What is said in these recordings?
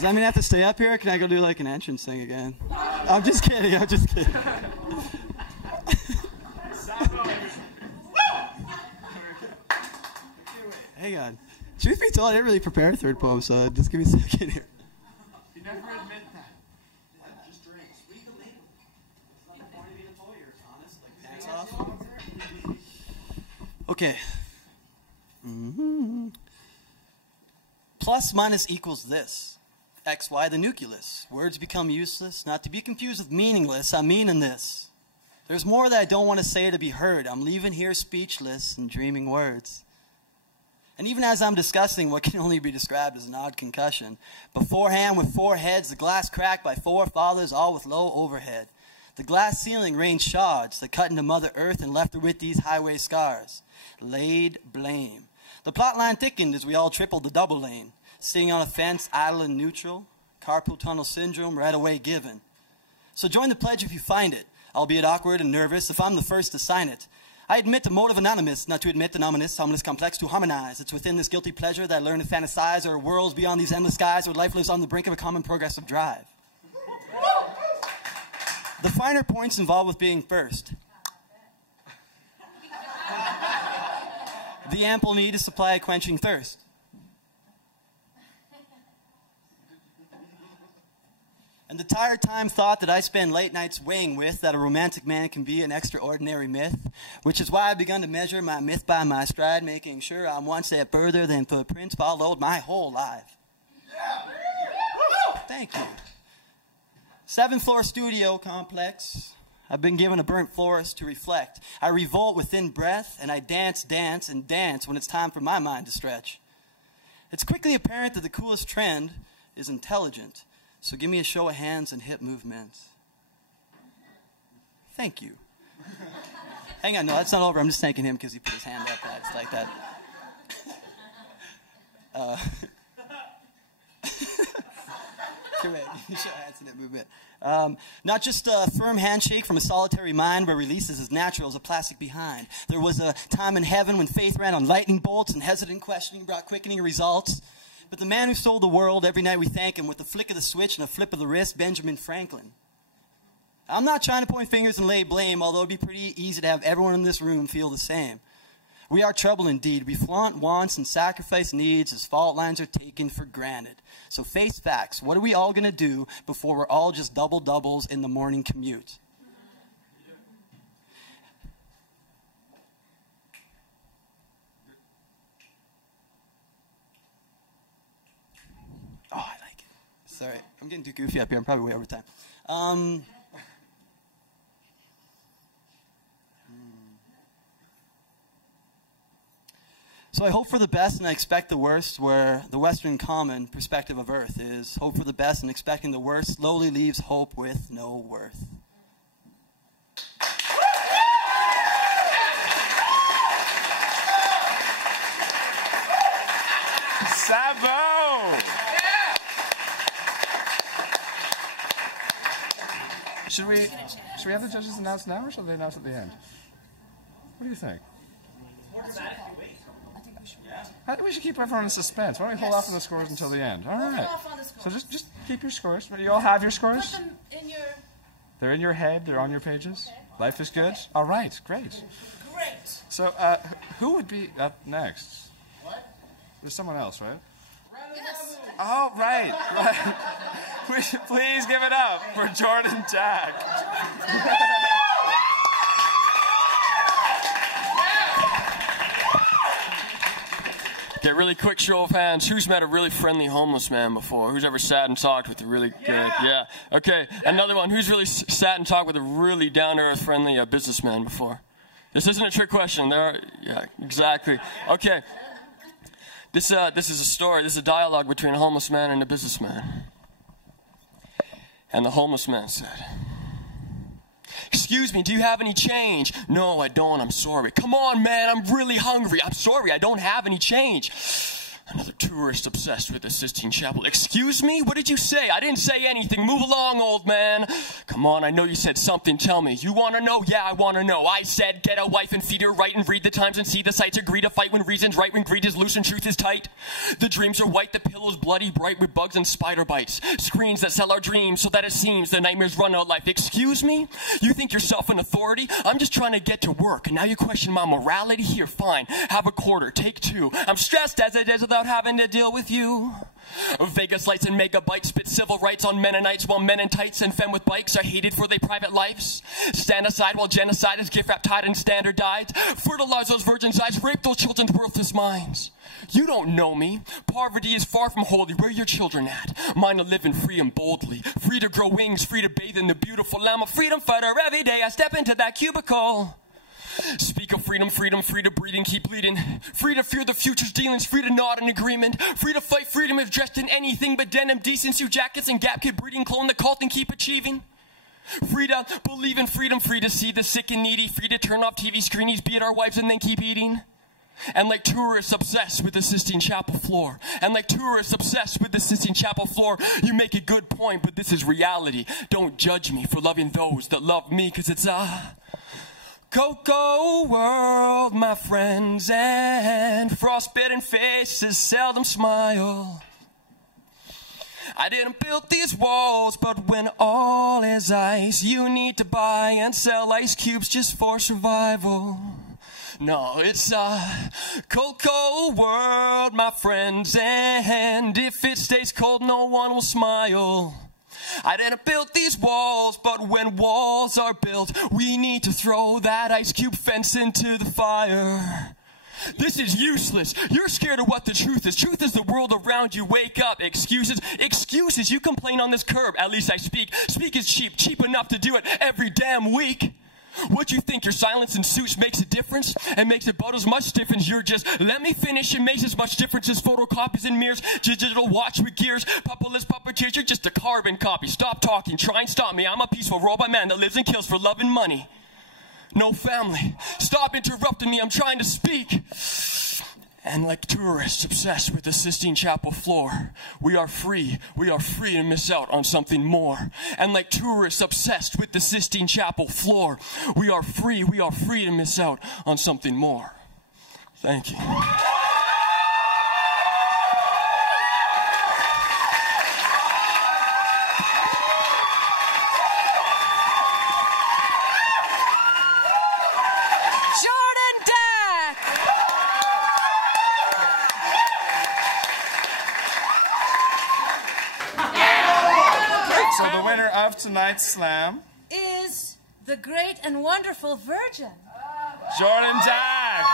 Does that mean I have to stay up here, or can I go do like an entrance thing again? I'm just kidding, I'm just kidding. Hang on. Truth be told, I didn't really prepare a third poem, so just give me a second here. You never admit that. Just drinks. Read the label. It's not the point of being a poet, you're honest. Like, pants off. Okay. Plus minus equals this. X, Y, the nucleus. Words become useless, not to be confused with meaningless. I mean in this. There's more that I don't want to say to be heard. I'm leaving here speechless and dreaming words. And even as I'm discussing what can only be described as an odd concussion, beforehand with 4 heads, the glass cracked by 4 fathers, all with low overhead. The glass ceiling rained shards that cut into Mother Earth and left her with these highway scars. Laid blame. The plot line thickened as we all tripled the double lane. Sitting on a fence, idle and neutral. Carpal tunnel syndrome right away given. So join the pledge if you find it, albeit awkward and nervous if I'm the first to sign it. I admit to motive anonymous, not to admit the ominous complex to harmonize. It's within this guilty pleasure that I learn to fantasize or worlds beyond these endless skies where life lives on the brink of a common progressive drive. The finer points involved with being first. The ample need to supply a quenching thirst. And the tired time thought that I spend late nights weighing with that a romantic man can be an extraordinary myth, which is why I've begun to measure my myth by my stride, making sure I'm one step further than footprints followed my whole life. Thank you. 7th floor studio complex. I've been given a burnt forest to reflect. I revolt within breath, and I dance, dance, and dance when it's time for my mind to stretch. It's quickly apparent that the coolest trend is intelligent. So give me a show of hands and hip movements. Thank you. Hang on, no, that's not over. I'm just thanking him because he put his hand up. It's like that. Correct. Show hands and hip movement. Not just a firm handshake from a solitary mind where release is as natural as a plastic behind. There was a time in heaven when faith ran on lightning bolts and hesitant questioning brought quickening results. But the man who sold the world, every night we thank him with a flick of the switch and a flip of the wrist, Benjamin Franklin. I'm not trying to point fingers and lay blame, although it'd be pretty easy to have everyone in this room feel the same. We are trouble indeed. We flaunt wants and sacrifice needs as fault lines are taken for granted. So face facts. What are we all going to do before we're all just double doubles in the morning commute? Oh, I like it. Sorry, I'm getting too goofy up here. I'm probably way over time. So I hope for the best and I expect the worst, where the Western common perspective of Earth is hope for the best and expecting the worst slowly leaves hope with no worth. Sabo! Should we have the judges announce now, or should they announce at the end? What do you think? I think we should keep everyone in suspense. Why don't we hold off on the scores until the end? All right. So just keep your scores. Do you all have your scores? Put them in your... They're in your head. They're on your pages. Okay. Life is good. All right. Great. Great. So who would be up next? What? There's someone else, right? Yes. Oh, right. Right. We should please give it up for Jordan Jack. Okay, really quick show of hands. Who's met a really friendly homeless man before? Who's ever sat and talked with a really good? Yeah. Okay, another one. Who's really sat and talked with a really down-to-earth, friendly businessman before? This isn't a trick question. Yeah, exactly. Okay. This is a story. This is a dialogue between a homeless man and a businessman. And the homeless man said, "Excuse me, do you have any change?" "No, I don't, I'm sorry." "Come on, man, I'm really hungry." "I'm sorry, I don't have any change." Another tourist obsessed with the Sistine Chapel. Excuse me? What did you say? I didn't say anything. Move along, old man. Come on, I know you said something. Tell me. You want to know? Yeah, I want to know. I said get a wife and feed her right and read the times and see the sights. Agree to fight when reason's right, when greed is loose and truth is tight. The dreams are white, the pillow's bloody bright with bugs and spider bites. Screens that sell our dreams so that it seems the nightmares run out life. Excuse me? You think yourself an authority? I'm just trying to get to work. And now you question my morality? Here, fine. Have a quarter. Take two. I'm stressed as it is without having to deal with you. Vegas lights and megabytes spit civil rights on Mennonites, while men in tights and femme with bikes are hated for their private lives. Stand aside while genocide is gift wrapped, tied and standardized. Fertilize those virgins' eyes, rape those children's worthless minds. You don't know me. Poverty is far from holy. Where are your children at? Mine are living free and boldly. Free to grow wings, free to bathe in the beautiful lamb of freedom fighter. Every day I step into that cubicle. Speak of freedom, freedom, free to breathe and keep bleeding. Free to fear the future's dealings, free to nod in agreement. Free to fight freedom if dressed in anything but denim, decent suit jackets and Gap Kid breeding, clone the cult and keep achieving. Free to believe in freedom, free to see the sick and needy, free to turn off TV screenies, beat our wives and then keep eating. And like tourists obsessed with the Sistine Chapel floor. And like tourists obsessed with the Sistine Chapel floor. You make a good point, but this is reality. Don't judge me for loving those that love me, cause it's a Cocoa world, my friends, and frostbitten faces seldom smile. I didn't build these walls, but when all is ice, you need to buy and sell ice cubes just for survival. No, it's a cold world, my friends, and if it stays cold, no one will smile. I didn't build these walls, but when walls are built, we need to throw that ice cube fence into the fire. This is useless. You're scared of what the truth is. Truth is the world around you. Wake up. Excuses. Excuses. You complain on this curb. At least I speak. Speak is cheap. Cheap enough to do it every damn week. What you think your silence in suits makes a difference? And makes about as much difference. You're just, let me finish. It makes as much difference as photocopies and mirrors. Digital watch with gears. Populist puppeteers. You're just a carbon copy. Stop talking. Try and stop me. I'm a peaceful robot man that lives and kills for love and money. No family. Stop interrupting me. I'm trying to speak. And like tourists obsessed with the Sistine Chapel floor, we are free to miss out on something more. And like tourists obsessed with the Sistine Chapel floor, we are free to miss out on something more. Thank you. So the winner of tonight's slam is the great and wonderful Virgin. Jordan Dag.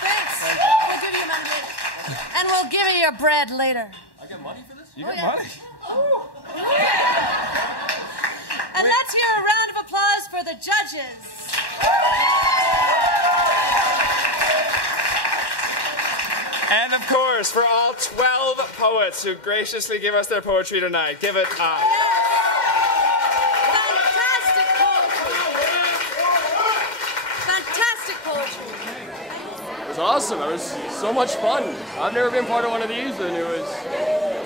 Thanks. We'll give you money later. And we'll give you your bread later. I get money for this? You got money? And let's hear a round of applause for the judges. And of course, for all 12 poets who graciously give us their poetry tonight, give it up. Fantastic poetry. Fantastic poetry. It was awesome. It was so much fun. I've never been part of one of these, and it was,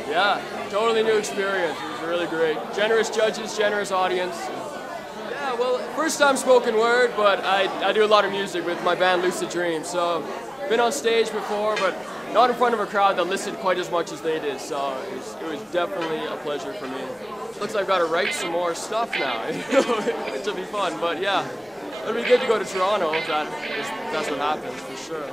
yeah, totally new experience. It was really great. Generous judges, generous audience. Yeah, well, first time spoken word, but I do a lot of music with my band Lucid Dreams. So, been on stage before, but not in front of a crowd that listened quite as much as they did. So it was definitely a pleasure for me. Looks like I've got to write some more stuff now, which will be fun. But yeah, it'll be good to go to Toronto if that's what happens, for sure.